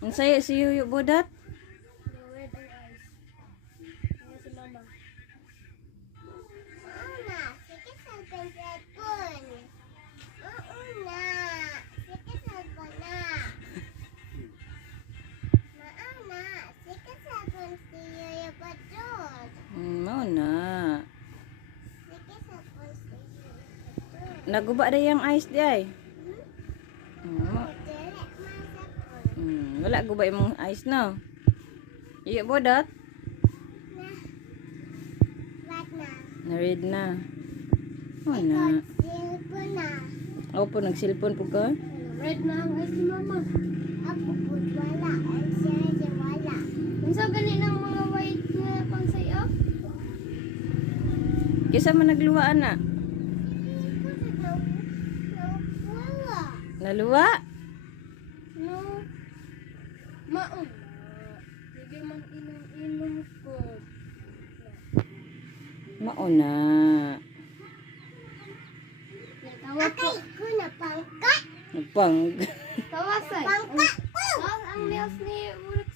Ang saya si Yuyo Budat. Red ang eyes. Kaya si mama. Mama, sige sa cellphone. Oo na. Sige cellphone na. Mama, sige cellphone si Yoyo Badot. Mao na. Sige cellphone si Yoyo Badot. Naguba na yung ice di ay. Dili masapon. Wala guba yung ice no. Yuyo Budat. What na? Na-read na. Mao Ikaw na. cellphone na. Opo, nag-cellphone po ka. Red na ang eyes ni mama. Ako po wala. Ang siya wala. Unsa gani ng mga white nga pang sayo? Kisa man nagluwaan na. Wala. Naluwa. No. Maon. Sige man inom ko. Mao na. Tawag ko. Akay ko na pangkat. Nagpang. Tawasay. Pangkat ko. Ang nails ni Ulit